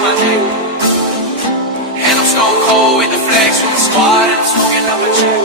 on my neck. And I'm stone cold with the flex from the squad, and I'm smoking up a check.